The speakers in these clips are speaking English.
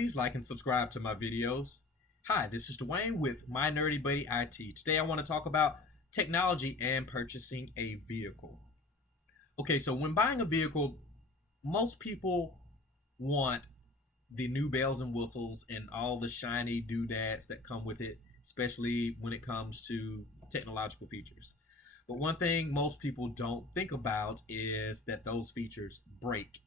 Please like and subscribe to my videos. Hi, this is Dwayne with My Nerdy Buddy IT. Today I want to talk about technology and purchasing a vehicle. Okay, so when buying a vehicle, most people want the new bells and whistles and all the shiny doodads that come with it, especially when it comes to technological features. But one thing most people don't think about is that those features break.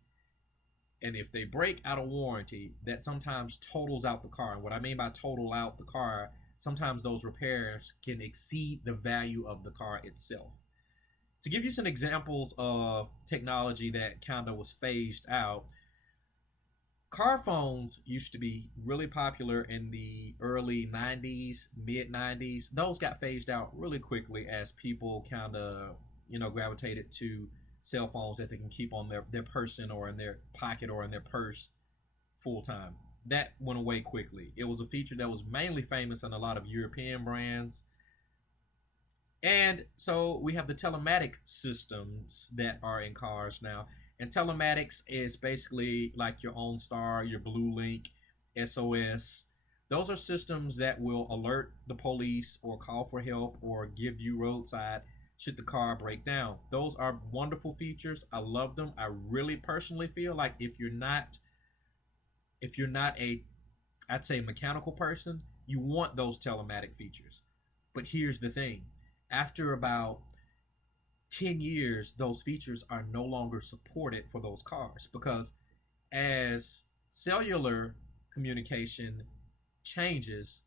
And if they break out of warranty, that sometimes totals out the car. And what I mean by total out the car, sometimes those repairs can exceed the value of the car itself. To give you some examples of technology that kind of was phased out, car phones used to be really popular in the early 90s, mid 90s. Those got phased out really quickly as people kind of, gravitated to cell phones that they can keep on their person or in their pocket or in their purse full time. That went away quickly. It was a feature that was mainly famous in a lot of European brands. And so we have the telematics systems that are in cars now. And telematics is basically like your OnStar, your Blue Link, SOS. Those are systems that will alert the police or call for help or give you roadside should the car break down. Those are wonderful features. I love them. I really personally feel like if you're not a, I'd say, mechanical person, you want those telematic features. But here's the thing. After about 10 years, those features are no longer supported for those cars because as cellular communication changes,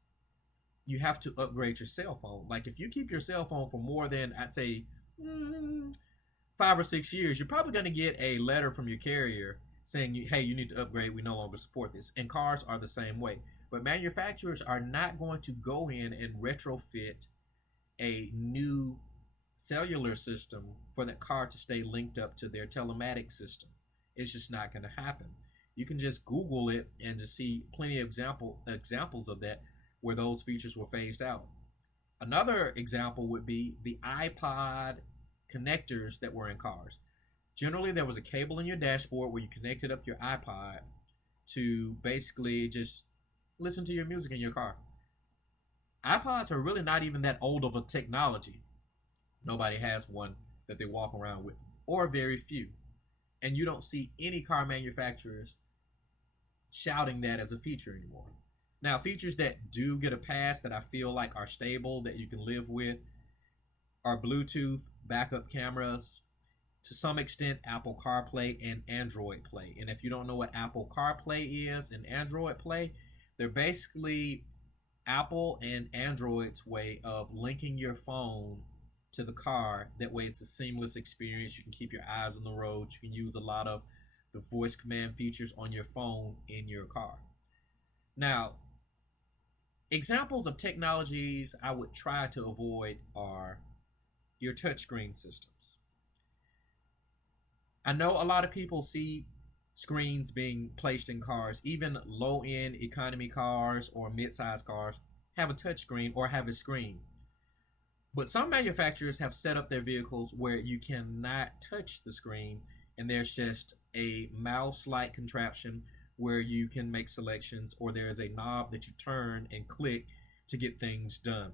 you have to upgrade your cell phone. Like if you keep your cell phone for more than, I'd say, 5 or 6 years, you're probably going to get a letter from your carrier saying, hey, you need to upgrade. We no longer support this. And cars are the same way. But manufacturers are not going to go in and retrofit a new cellular system for that car to stay linked up to their telematics system. It's just not going to happen. You can just Google it and just see plenty of examples of that where those features were phased out. Another example would be the iPod connectors that were in cars. Generally, there was a cable in your dashboard where you connected up your iPod to basically just listen to your music in your car. iPods are really not even that old of a technology. Nobody has one that they walk around with, or very few. And you don't see any car manufacturers shouting that as a feature anymore. Now, features that do get a pass that I feel like are stable, that you can live with, are Bluetooth, backup cameras, to some extent Apple CarPlay and Android Play. And if you don't know what Apple CarPlay is and Android Play, they're basically Apple and Android's way of linking your phone to the car. That way it's a seamless experience. You can keep your eyes on the road. You can use a lot of the voice command features on your phone in your car. Now, examples of technologies I would try to avoid are your touchscreen systems. I know a lot of people see screens being placed in cars, even low-end economy cars or mid-size cars have a touchscreen or have a screen. But some manufacturers have set up their vehicles where you cannot touch the screen, and there's just a mouse-like contraption where you can make selections, or there is a knob that you turn and click to get things done.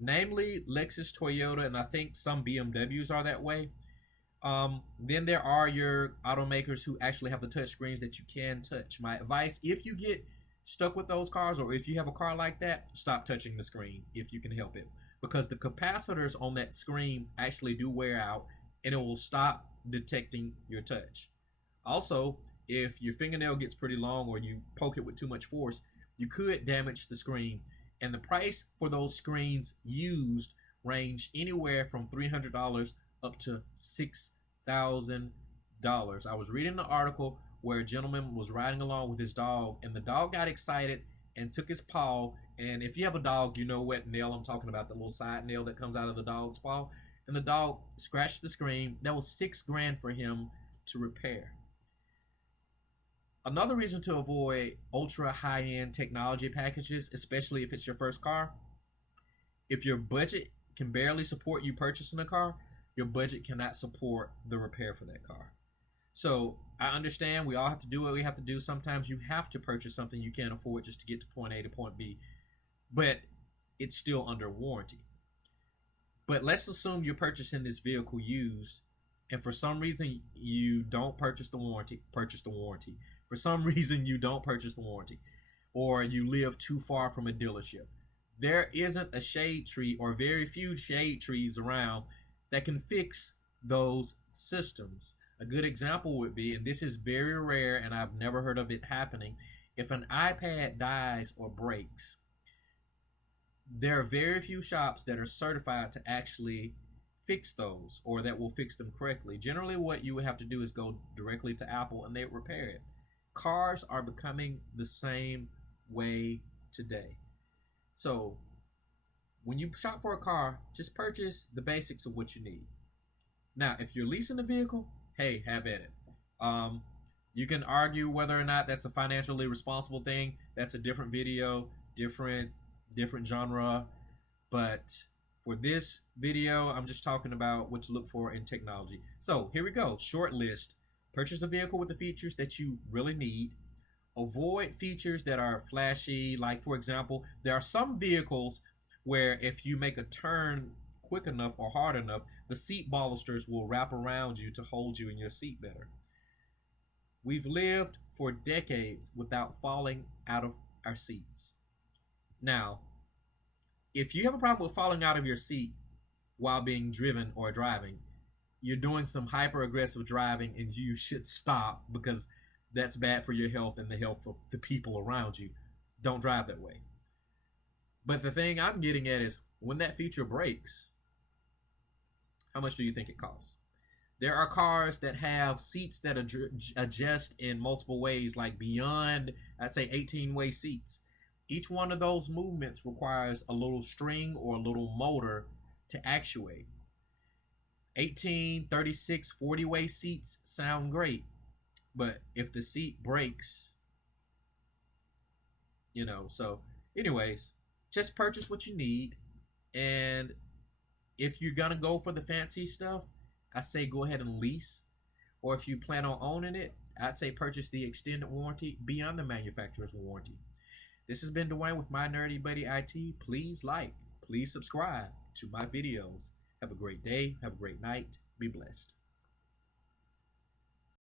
Namely, Lexus, Toyota, and I think some BMWs are that way. Then there are your automakers who actually have the touch screens that you can touch. My advice, if you get stuck with those cars, or if you have a car like that, stop touching the screen if you can help it. Because the capacitors on that screen actually do wear out, and it will stop detecting your touch. Also, if your fingernail gets pretty long or you poke it with too much force, you could damage the screen. And the price for those screens used range anywhere from $300 up to $6,000. I was reading an article where a gentleman was riding along with his dog, and the dog got excited and took his paw. And if you have a dog, you know what nail I'm talking about, the little side nail that comes out of the dog's paw. And the dog scratched the screen. That was $6,000 for him to repair. Another reason to avoid ultra high-end technology packages, especially if it's your first car, if your budget can barely support you purchasing a car, your budget cannot support the repair for that car. So I understand we all have to do what we have to do. Sometimes you have to purchase something you can't afford just to get to point A to point B, but it's still under warranty. But let's assume you're purchasing this vehicle used, and for some reason you don't purchase the warranty. Purchase the warranty. For some reason you don't purchase the warranty, or you live too far from a dealership. There isn't a shade tree, or very few shade trees around, that can fix those systems. A good example would be, and this is very rare and I've never heard of it happening, if an iPad dies or breaks, there are very few shops that are certified to actually fix those, or that will fix them correctly. Generally, what you would have to do is go directly to Apple and they repair it. Cars are becoming the same way today. So when you shop for a car, just purchase the basics of what you need. Now, if you're leasing a vehicle, hey, have at it. You can argue whether or not that's a financially responsible thing. That's a different video, different genre. But for this video, I'm just talking about what to look for in technology. So here we go. Short list. Purchase a vehicle with the features that you really need. Avoid features that are flashy. Like, for example, there are some vehicles where if you make a turn quick enough or hard enough, the seat balusters will wrap around you to hold you in your seat better. We've lived for decades without falling out of our seats. Now, if you have a problem with falling out of your seat while being driven or driving, you're doing some hyper aggressive driving and you should stop, because that's bad for your health and the health of the people around you. Don't drive that way. But the thing I'm getting at is, when that feature breaks, how much do you think it costs? There are cars that have seats that adjust in multiple ways, like beyond, I'd say, 18-way seats. Each one of those movements requires a little string or a little motor to actuate. 18, 36, 40-way seats sound great, but if the seat breaks, so anyways, just purchase what you need. And if you're gonna go for the fancy stuff, I say go ahead and lease. Or if you plan on owning it, I'd say purchase the extended warranty beyond the manufacturer's warranty. This has been Dwayne with My Nerdy Buddy IT. Please like, please subscribe to my videos. Have a great day, have a great night, be blessed.